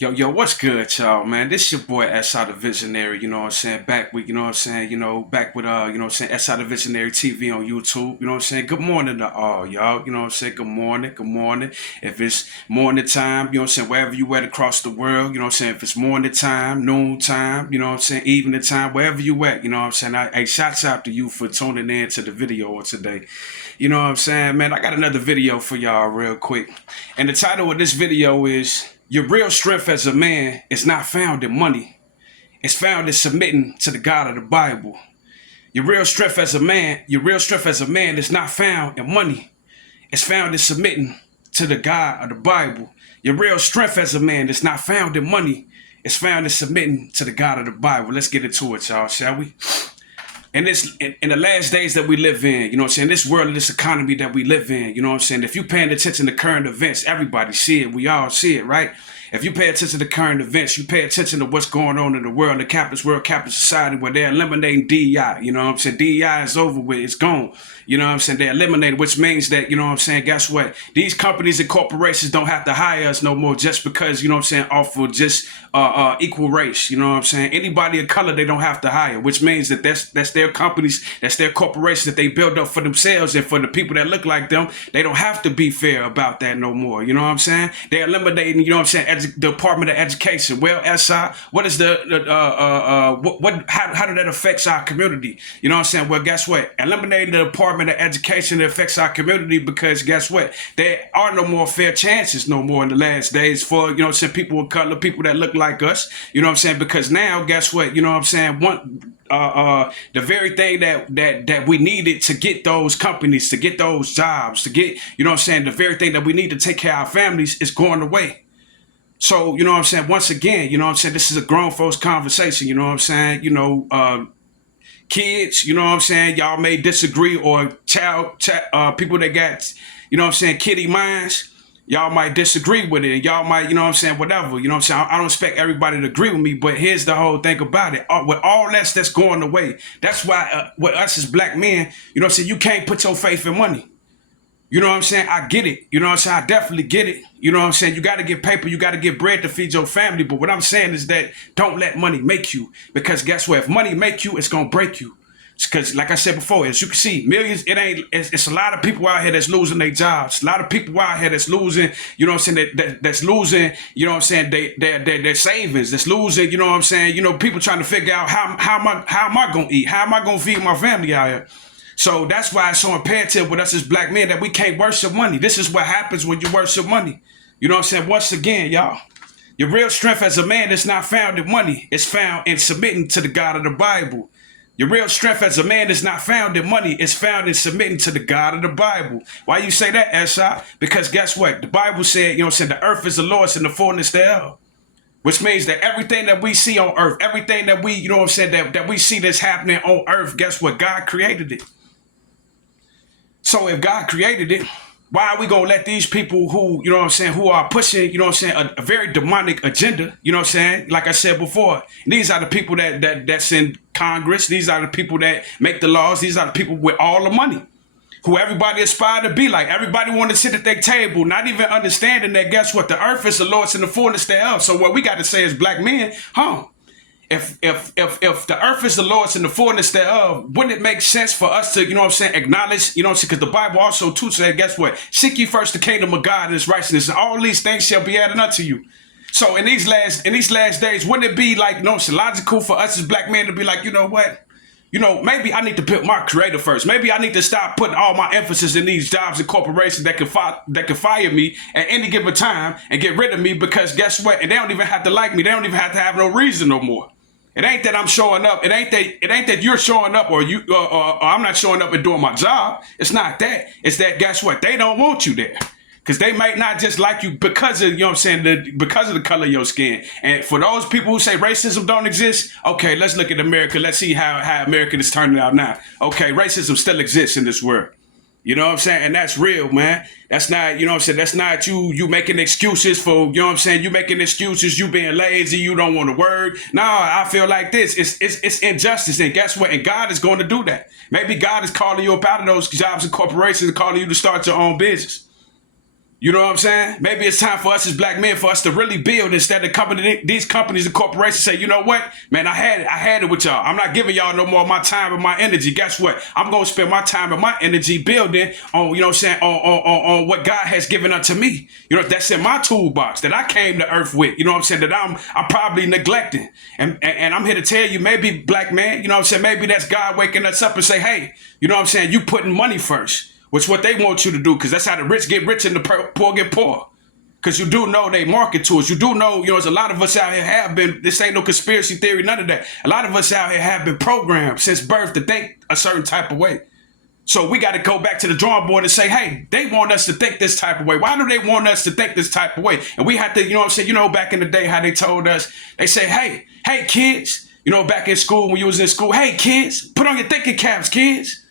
Yo, what's good, y'all, man? This your boy S.I. the Visionary, you know what I'm saying? Back with, back with, S.I. the Visionary TV on YouTube, you know what I'm saying? Good morning to all, y'all, you know what I'm saying? Good morning. If it's morning time, you know what I'm saying? Wherever you at across the world, you know what I'm saying? If it's morning time, noon time, you know what I'm saying? Evening time, wherever you at, you know what I'm saying? Hey, shouts out to you for tuning in to the video today. You know what I'm saying, man? I got another video for y'all real quick. And the title of this video is Your Real Strength as a Man is Not Found in Money. It's found in submitting to the God of the Bible. Your real strength as a man is not found in money. It's found in submitting to the God of the Bible. Your real strength as a man is not found in money. It's found in submitting to the God of the Bible. Let's get into it, y'all, shall we? In the last days that we live in, you know what I'm saying, this world, this economy that we live in, you know what I'm saying, if you paying attention to current events, everybody see it, we all see it, right? If you pay attention to current events, you pay attention to what's going on in the world, the capitalist world, capitalist society, where they're eliminating DEI, you know what I'm saying, DEI is over with, it's gone, you know what I'm saying, they're eliminated, which means that, you know what I'm saying, guess what, these companies and corporations don't have to hire us no more just because, you know what I'm saying, off of just equal race, you know what I'm saying, anybody of color they don't have to hire, which means that that's their companies, that's their corporations that they build up for themselves and for the people that look like them. They don't have to be fair about that no more, you know what I'm saying, they're eliminating, you know what I'm saying, the Department of Education. Well, SI, what is how did that affect our community? You know what I'm saying? Well, guess what? Eliminating the Department of Education affects our community because guess what? There are no more fair chances no more in the last days for, you know what I'm saying, people of color, people that look like us. You know what I'm saying? Because now, guess what? You know what I'm saying? The very thing that we needed to get those companies, to get those jobs, to get, you know what I'm saying, the very thing that we need to take care of our families is going away. So, you know what I'm saying? Once again, you know what I'm saying? This is a grown folks conversation, you know what I'm saying? Kids, you know what I'm saying? Y'all may disagree, or people that got, you know what I'm saying, kiddie minds, y'all might disagree with it. And y'all might, you know what I'm saying, whatever. You know what I'm saying? I don't expect everybody to agree with me, but here's the whole thing about it. With all that's going away, that's why with us as black men, you know what I'm saying, you can't put your faith in money. You know what I'm saying? I get it. You know what I'm saying? I definitely get it. You know what I'm saying? You got to get paper. You got to get bread to feed your family. But what I'm saying is that don't let money make you. Because guess what? If money make you, it's going to break you. Because like I said before, as you can see, millions, it's a lot of people out here that's losing their jobs. A lot of people out here that's losing, you know what I'm saying, that's losing, you know what I'm saying, their savings, that's losing, you know what I'm saying, you know, people trying to figure out how am I going to eat? How am I going to feed my family out here? So that's why it's so imperative with us as black men that we can't worship money. This is what happens when you worship money. You know what I'm saying? Once again, y'all, your real strength as a man is not found in money. It's found in submitting to the God of the Bible. Your real strength as a man is not found in money. It's found in submitting to the God of the Bible. Why you say that, Esha? Because guess what? The Bible said, you know what I'm saying, the earth is the Lord's and the fullness thereof. Which means that everything that we see on earth, everything that we, you know what I'm saying, that we see that's happening on earth, guess what? God created it. So if God created it, why are we going to let these people who, you know what I'm saying, who are pushing, you know what I'm saying, a very demonic agenda, you know what I'm saying? Like I said before, these are the people that's in Congress. These are the people that make the laws. These are the people with all the money, who everybody aspired to be like. Everybody want to sit at their table, not even understanding that, guess what, the earth is the Lord's and the fullness thereof. So what we got to say as black men, if the earth is the Lord's and the fullness thereof, wouldn't it make sense for us to, you know what I'm saying, acknowledge, you know what I'm saying, because the Bible also too said, guess what? Seek ye first the kingdom of God and his righteousness, and all these things shall be added unto you. So in these last days, wouldn't it be like, you know, it's logical for us as black men to be like, you know what? You know, maybe I need to put my creator first. Maybe I need to stop putting all my emphasis in these jobs and corporations that can fire me at any given time and get rid of me, because guess what? And they don't even have to like me. They don't even have to have no reason no more. It ain't that I'm showing up. It ain't that you're showing up, or I'm not showing up and doing my job. It's not that. It's that, guess what? They don't want you there. Because they might not just like you because of, you know what I'm saying, because of the color of your skin. And for those people who say racism don't exist, okay, let's look at America. Let's see how America is turning out now. Okay, racism still exists in this world. You know what I'm saying? And that's real, man. That's not, you know what I'm saying? That's not you making excuses for, you know what I'm saying? You making excuses, you being lazy, you don't want to work. No, I feel like this. It's injustice. And guess what? And God is going to do that. Maybe God is calling you up out of those jobs and corporations and calling you to start your own business. You know what I'm saying? Maybe it's time for us as black men for us to really build instead of these companies and corporations say, you know what, man, I had it with y'all. I'm not giving y'all no more of my time and my energy. Guess what? I'm gonna spend my time and my energy building on, you know what I'm saying, on what God has given unto me. You know, that's in my toolbox that I came to earth with. You know what I'm saying? That I'm probably neglecting. And I'm here to tell you, maybe black man, you know what I'm saying, maybe that's God waking us up and say, hey, you know what I'm saying, you putting money first. Which what they want you to do, because that's how the rich get rich and the poor get poor. Because you do know they market to us. You do know, there's a lot of us out here have been, this ain't no conspiracy theory, none of that. A lot of us out here have been programmed since birth to think a certain type of way. So we got to go back to the drawing board and say, hey, they want us to think this type of way. Why do they want us to think this type of way? And we have to, you know what I'm saying, back in the day how they told us, they say, hey kids, back in school when you was in school, hey kids, put on your thinking caps, kids.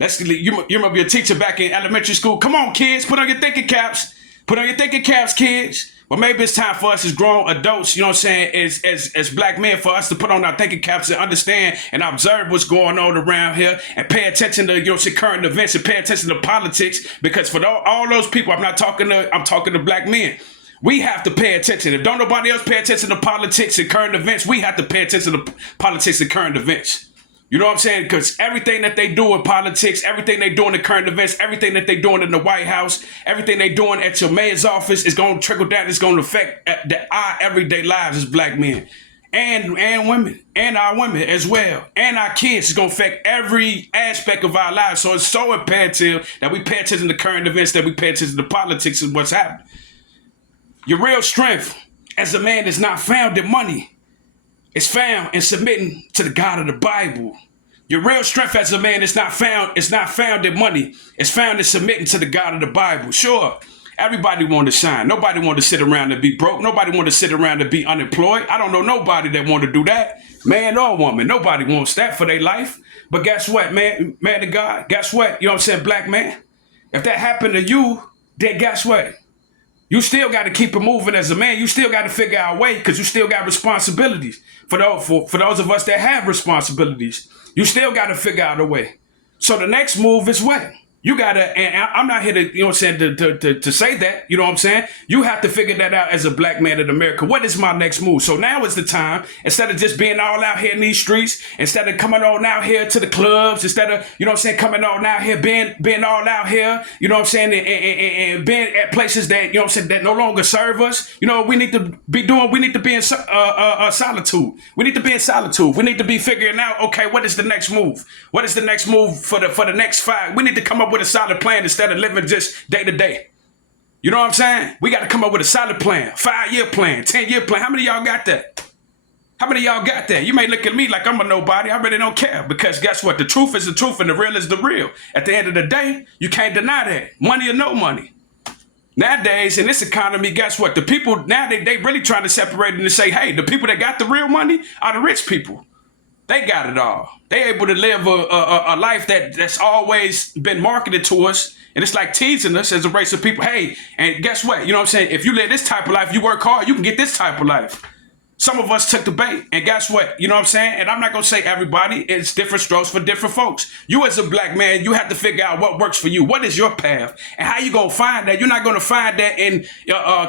You remember your teacher back in elementary school. Come on, kids, put on your thinking caps. Put on your thinking caps, kids. But maybe it's time for us as grown adults, you know what I'm saying, as black men, for us to put on our thinking caps and understand and observe what's going on around here and pay attention to, current events and pay attention to politics. Because for all those people, I'm talking to black men. We have to pay attention. If don't nobody else pay attention to politics and current events, we have to pay attention to politics and current events. You know what I'm saying? Because everything that they do in politics, everything they do in the current events, everything that they doing in the White House, everything they doing at your mayor's office is going to trickle down. It's going to affect our everyday lives as black men and women and our women as well. And our kids. It's going to affect every aspect of our lives. So it's so imperative that we pay attention to current events, that we pay attention to politics and what's happening. Your real strength as a man is not found in money. It's found in submitting to the God of the Bible. Your real strength as a man is not found in money. It's found in submitting to the God of the Bible. Sure, everybody want to shine. Nobody want to sit around and be broke. Nobody want to sit around and be unemployed. I don't know nobody that want to do that, man or woman. Nobody wants that for their life. But guess what, man to God? Guess what? You know what I'm saying, black man? If that happened to you, then guess what? You still got to keep it moving as a man. You still got to figure out a way, because you still got responsibilities. For those of us that have responsibilities, you still got to figure out a way. So the next move is what? You got to, and I'm not here to, you know what I'm saying, to say that, you know what I'm saying? You have to figure that out as a black man in America. What is my next move? So now is the time, instead of just being all out here in these streets, instead of coming on out here to the clubs, instead of, you know what I'm saying, coming on out here, being all out here, you know what I'm saying, and being at places that, you know what I'm saying, that no longer serve us. We need to be in solitude. We need to be in solitude. We need to be figuring out, okay, what is the next move? What is the next move for the next 5? We need to come up with a solid plan instead of living just day to day. You know what I'm saying? We got to come up with a solid plan, 5-year plan, 10-year plan. How many of y'all got that? How many of y'all got that? You may look at me like I'm a nobody. I really don't care, because guess what? The truth is the truth and the real is the real. At the end of the day, you can't deny that. Money or no money. Nowadays, in this economy, guess what? The people, now they really trying to separate it and say, hey, the people that got the real money are the rich people. They got it all. They able to live a life that's always been marketed to us. And it's like teasing us as a race of people. Hey, and guess what? You know what I'm saying? If you live this type of life, you work hard, you can get this type of life. Some of us took the bait. And guess what? You know what I'm saying? And I'm not going to say everybody. It's different strokes for different folks. You as a black man, you have to figure out what works for you. What is your path? And how you going to find that? You're not going to find that in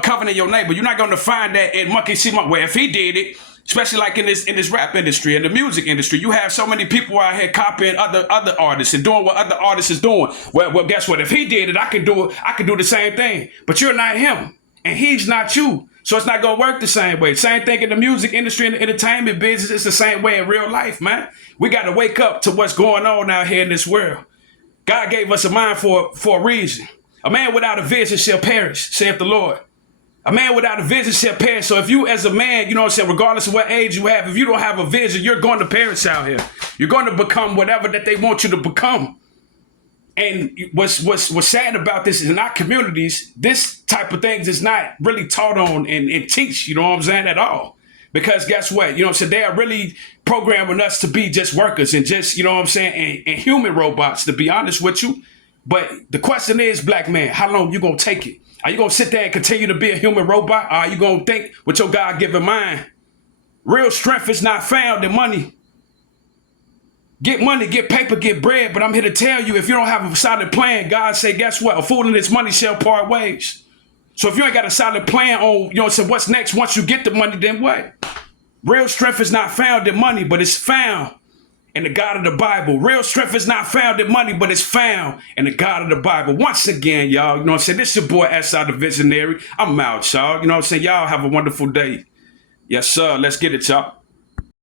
coveting your neighbor. You're not going to find that in monkey see monkey. Well, if he did it, especially like in this rap industry and the music industry, you have so many people out here copying other artists and doing what other artists is doing. Well, guess what? If he did it, I can do the same thing. But you're not him, and he's not you. So it's not gonna work the same way. Same thing in the music industry and the entertainment business. It's the same way in real life, man. We got to wake up to what's going on out here in this world. God gave us a mind for a reason. A man without a vision shall perish, saith the Lord. A man without a vision shall perish. So if you as a man, you know what I'm saying, regardless of what age you have, if you don't have a vision, you're going to perish out here. You're going to become whatever that they want you to become. And what's sad about this is in our communities, this type of things is not really taught on and teach, you know what I'm saying, at all. Because guess what? You know what I'm saying? They are really programming us to be just workers and just, you know what I'm saying, and human robots, to be honest with you. But the question is, black man, how long you going to take it? Are you going to sit there and continue to be a human robot? Or are you going to think with your God-given mind? Real strength is not found in money. Get money, get paper, get bread. But I'm here to tell you, if you don't have a solid plan, God say, guess what? A fool and his money shall part ways. So if you ain't got a solid plan on, you know what I'm saying, what's next once you get the money, then what? Real strength is not found in money, but it's found in the God of the Bible. Real strength is not found in money, but it's found in the God of the Bible. Once again, y'all, you know what I'm saying? This your boy S.I. the Visionary. I'm out, y'all. You know what I'm saying? Y'all have a wonderful day. Yes, sir. Let's get it, y'all.